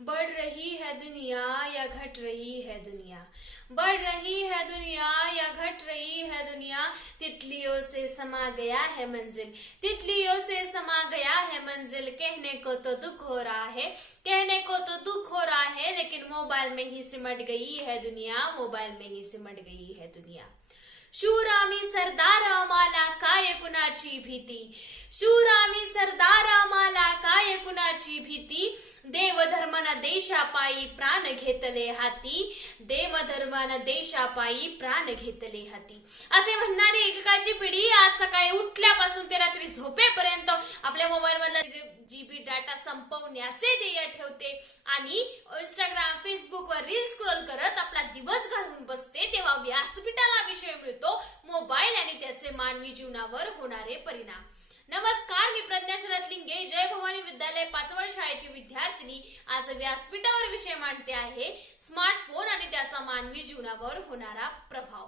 बढ़ रही है दुनिया या घट रही है दुनिया? बढ़ रही है दुनिया या घट रही है दुनिया? तितलियों से समा गया है मंजिल। तितलियों से समा गया है मंजिल। कहने को तो दुख हो रहा है। कहने को तो दुख हो रहा है, लेकिन मोबाइल में ही सिमट गई है दुनिया। मोबाइल में ही सिमट गई है दुनिया। शूरामी सरदार आम्हाला काय कुणाची भीती? शूर आम्ही सरदार धर्मान देशापायी प्राण घेतले हाती देवधर्मन देशापायी प्राण घेतले हाती असे म्हणणारी एकेकाची पिढी आज सकाळी उठल्यापासून ते रात्री झोपेपर्यंत आपल्या मोबाईल मधला जीबी डाटा संपवण्याचे ध्येय ठेवते आणि इंस्टाग्राम फेसबुक वर रील स्क्रोल करत आपला दिवस घालवून बसते तेव्हा व्यासपीठाला विषय मिळतो मोबाईल आणि त्याचे मानवी जीवनावर होणारे परिणाम. नमस्कार मी प्रज्ञा शरद लिंगे जय भवानी विद्यालय पाचवड शाळेची विद्यार्थिनी. आज व्यासपीठावर विषय मांडते आहे. स्मार्टफोन आणि त्याचा मानवी जीवनावर होणारा प्रभाव.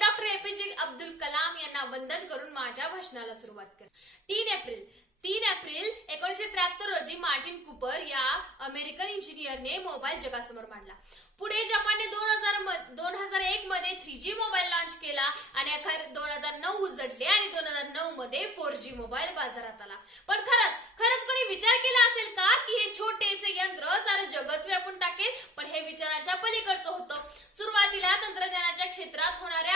डॉक्टर एपीजे अब्दुल कलाम यांना वंदन करून माझ्या भाषणाला सुरुवात कर. तीन एप्रिल तीन एप्रिल एकोणीशे त्र्याहत्तर रोजी मार्टिन कुपर या अमेरिकन इंजिनियरने मोबाईल जगासमोर मांडला. पुढे जपानने दोन हजार दोन हजार एक मध्ये थ्री जी मोबाईल लॉन्च केला आणि अखेर दोन हजार नऊ उजडले आणि दोन हजार नऊ मध्ये फोर जी मोबाईल बाजारात आला. पण खरंच खरंच कोणी विचार केला असेल का की हे छोटेसे यंत्र सारं जगच व्यापून टाकेल? पण हे विचारांच्या पलीकडचं होतं. सुरुवातीला तंत्रज्ञानाच्या क्षेत्रात होणाऱ्या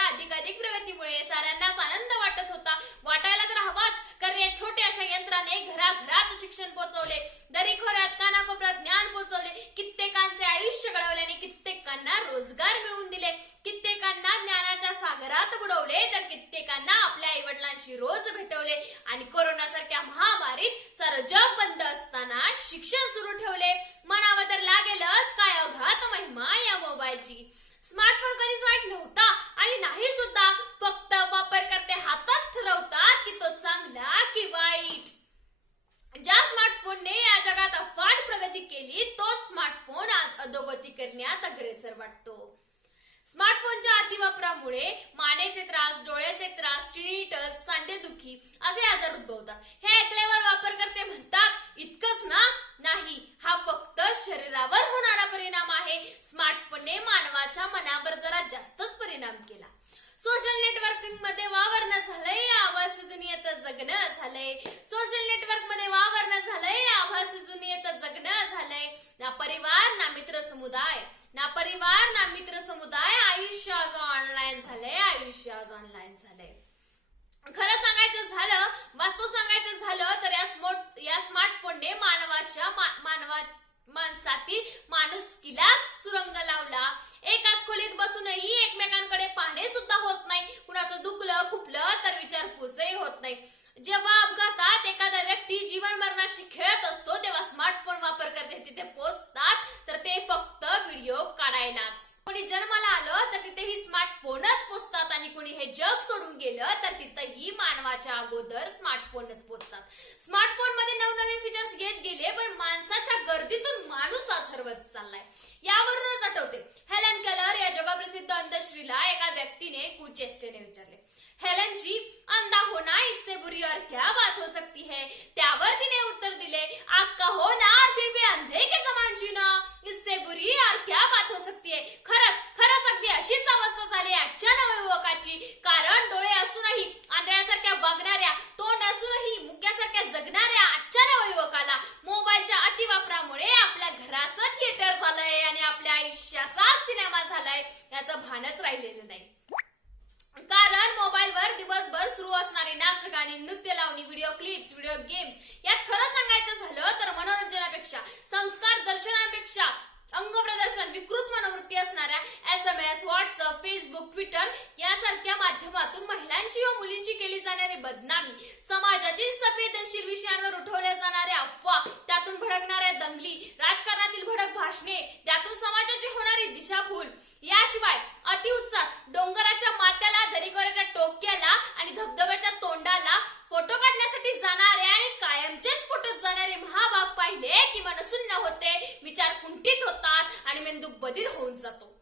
घराघरात शिक्षण पोहोचवले दरीखोऱ्यात कानाकोपऱ्यात ज्ञान पोहोचवले कित्येकांचे आयुष्य घडवले आणि कित्येकांना रोजगार मिळवून दिले. कित्येकांना ज्ञानाच्या सागरात बुडवले तर कित्येकांना आपल्या आई वडिलांशी रोज भेटवले आणि कोरोना सारख्या महामारीत सारं जग बंद असताना शिक्षण सुरू ठेवले. मनावर तर लागेलच काय अघात महिमा या मोबाईलची? स्मार्टफोन कधीच वाईट नव्हता आणि नाही सुद्धा फक्त वापरकर्ते हातच ठरवतात की तो चांगला की वाईट. ज्या स्मार्टफोनने या जगात अफाट प्रगती केली तो स्मार्टफोन आज अधोगती करण्यात अग्रेसर वाटतो. स्मार्टफोनच्या अतिवापरामुळे मानेचे त्रास डोळ्याचे त्रास टिनिटस सांधेदुखी असे आजार उद्भवतात. हे ऐकल्यावर वापरकर्ते म्हणतात इतकंच ना नाही हा फक्त शरीरावर होणारा परिणाम आहे स्मार्टफोनने मानवाच्या मनावर जरा जास्तच परिणाम केला सोशल नेटवर्किंगमध्ये वावरणं झालंय आभासी दुनियेत जगणं झालंय. सोशल नेटवर्कमध्ये वावरणं झालंय. आभासी दुनियेत जगणं झालंय. ना परिवार ना मित्र समुदाय. ना परिवार ना मित्र समुदाय. आयुष्य आज ऑनलाईन झालंय. आयुष्य आज ऑनलाईन झालंय. खरं सांगायचं झालं वास्तू सांगायचं झालं तर या स्मोट या स्मार्टफोनने मानवाच्या मा- मानवा माणसातील माणुसकीलाच सुरंग लावला. एकाच खोलीत बसूनही एकमेकांकडे पाहणे सुद्धा होत नाही कुणाचं दुखलं खुपलं तर विचारपूसही होत नाही जेव्हा अपघातात एखादा व्यक्ती जीवन मरणाशी खेळत असतो तेव्हा स्मार्टफोन वापर करते तिथे पोचतात तर ते फक्त व्हिडिओ काढायलाच कोणी जन्माला आलं तर तिथेही स्मार्टफोनच पोचतात आणि कुणी हे जग सोडून गेलं तर तिथेही मानवाच्या अगोदर स्मार्टफोनच पोचतात स्मार्टफोनमध्ये नवनवीन फीचर्स घेत गेले पण माणसाच्या गर्दीतून माणूस आज हरवत चाललाय. यावरूनच आठवते हेलन कलर या जगप्रसिद्ध अंधश्रीला एका व्यक्तीने कुचेष्टेने विचारले. हेलन जी अंधा होना इससे बुरी और क्या बात हो सकती है? त्यावर तिने उत्तर दिले आपका होना और फिर भी अंधे के समान जीना इससे बुरी और क्या बात हो सकती है खरंच खरंच अगदी अशीच अवस्था झाली आजच्या नवयुवकाची कारण डोळे असूनही आंधळ्यासारख्या वागणाऱ्या तोंड असूनही मुक्यासारख्या जगणाऱ्या आजच्या नवयुवकाला मोबाईलच्या अतिवापरामुळे आपल्या घराचं थिएटर झालंय आणि आपल्या आयुष्याचा सिनेमा झालाय याचं भानच राहिलेलं नाही. कारण मोबाईलवर दिवसभर सुरू असणारी नाच गाणी नृत्य लावणी व्हिडिओ क्लिप्स व्हिडिओ गेम्स यात खरं सांगायचं झालं तर मनोरंजनापेक्षा संस्कार दर्शनापेक्षा अंग प्रदर्शन विकृत मनोवृत्ती असणाऱ्या S M S WhatsApp Facebook Twitter यासारख्या माध्यमातून महिलांची व मुलींची केली जाणारी बदनामी समाजातील संवेदनशील विषयांवर उठवल्या जाणाऱ्या अफवा त्यातून भडकणाऱ्या दंगली राजकारणातील भडक भाषणे त्यातून समाजाची होणारी दिशाभूल. याशिवाय अतिउत्साह डोंगराच्या मात्याला दरीकोऱ्याच्या टोक्याला आणि धबधब्याच्या तोंडाला फोटो काढण्यासाठी जाणारे आणि कायमचेच फोटो जाणारे महाभाग पाहिले की मन सुन्न होते विचार कुंठित होतात आणि मेंदू बधीर होऊन जातो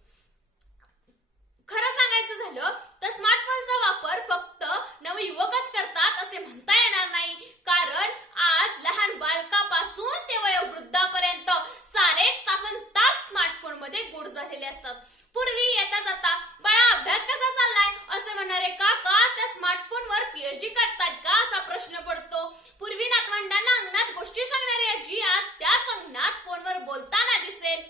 खरं सांगायचं झालं तर स्मार्टफोनचा वापर फक्त नवयुवकच करतात असे म्हणता येणार नाही कारण कारण आज लहान बालकापासून ते वयोवृद्धापर्यंत सारेच तासन तास स्मार्टफोनमध्ये गुड झालेले असतात पूर्वी येता जाता बाळा अभ्यास कसा चाललाय असे म्हणणारे काका त्या स्मार्टफोन करतात का असा प्रश्न पडतो? पूर्वी नातवंडांना अंगणात गोष्टी सांगणारी आजी. आज त्याच अंगणात फोनवर बोलताना दिसेल.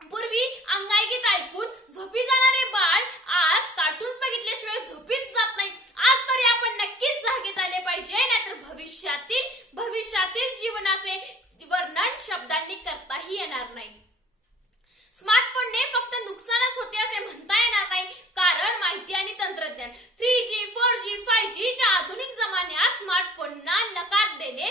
पूर्वी अंगाईगीत ऐकून झोपी जाणारे बाळ आज कार्टून्स बघितल्याशिवाय झोपीच जात नाही. आज तरी आपण नक्कीच जागे झाले पाहिजे नाहीतर भविष्यातील भविष्यातील जीवनाचे वर्णन शब्दांनी करताही येणार नाही. स्मार्ट फक्त नुकसानच होते असे म्हणता येणार नाही कारण माहिती आणि तंत्रज्ञान three G four G five जीच्या आधुनिक जमान्यात स्मार्टफोनना नकार देणे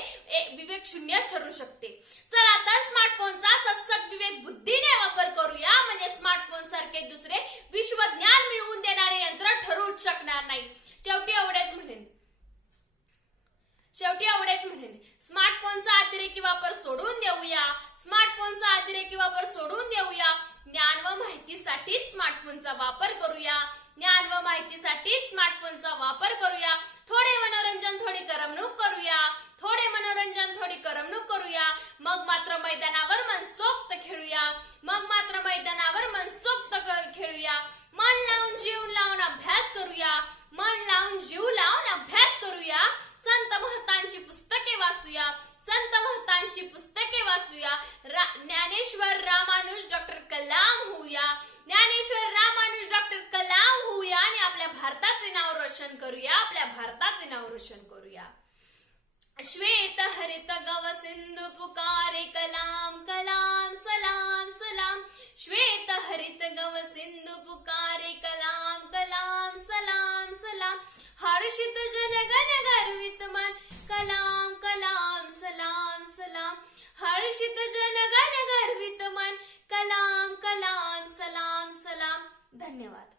शून्य ठरू शकते. चला तर स्मार्टफोनचा सतसत विवेक बुद्धीने वापर करूया. म्हणजे स्मार्टफोन सारखे दुसरे विश्वज्ञान मिळवून देणारे यंत्र ठरूच शकणार नाही. शेवटी एवढेच म्हणेन. शेवटी एवढेच म्हणेन. स्मार्टफोनचा अतिरेकी वापर सोडून देऊया. स्मार्टफोनचा अतिरेकी वापर सोडून देऊया. ज्ञान व माहितीसाठीच स्मार्टफोनचा वापर करूया. ज्ञान व माहितीसाठीच स्मार्टफोनचा वापर करूया. थोडे मनोरंजन थोडी करमणूक करूया. थोडे मनोरंजन थोडी करमणूक करूया. मग मात्र मैदानावर मनसोक्त खेळूया. मग मात्र मैदानावर मनसोक्त कर- खेळूया. मन लावून जीव लावून अभ्यास करूया. मन लावून जीव लावून अभ्यास करूया. संत महतांची पुस्तके वाचूया. संत महतांची पुस्तके वाचूया. रा- ज्ञानेश्वर रामानुज डॉक्टर कलाम होऊया. ज्ञानेश्वर रामानुज डॉक्टर कलाम होऊया आणि आपल्या भारताचे नाव रोशन करूया. आपल्या भारताचे नाव रोशन करूया. श्वेत हरित गव सिंधु पुकारे कलाम कलाम सलाम सलाम। श्वेत हरित गव सिंधु पुकारे कलाम कलाम सलाम सलाम। हर्षित जन गण गर्वित मन कलाम कलाम सलाम सलाम। हर्षित जन गण गर्वित मन कलाम कलाम सलाम सलाम। धन्यवाद।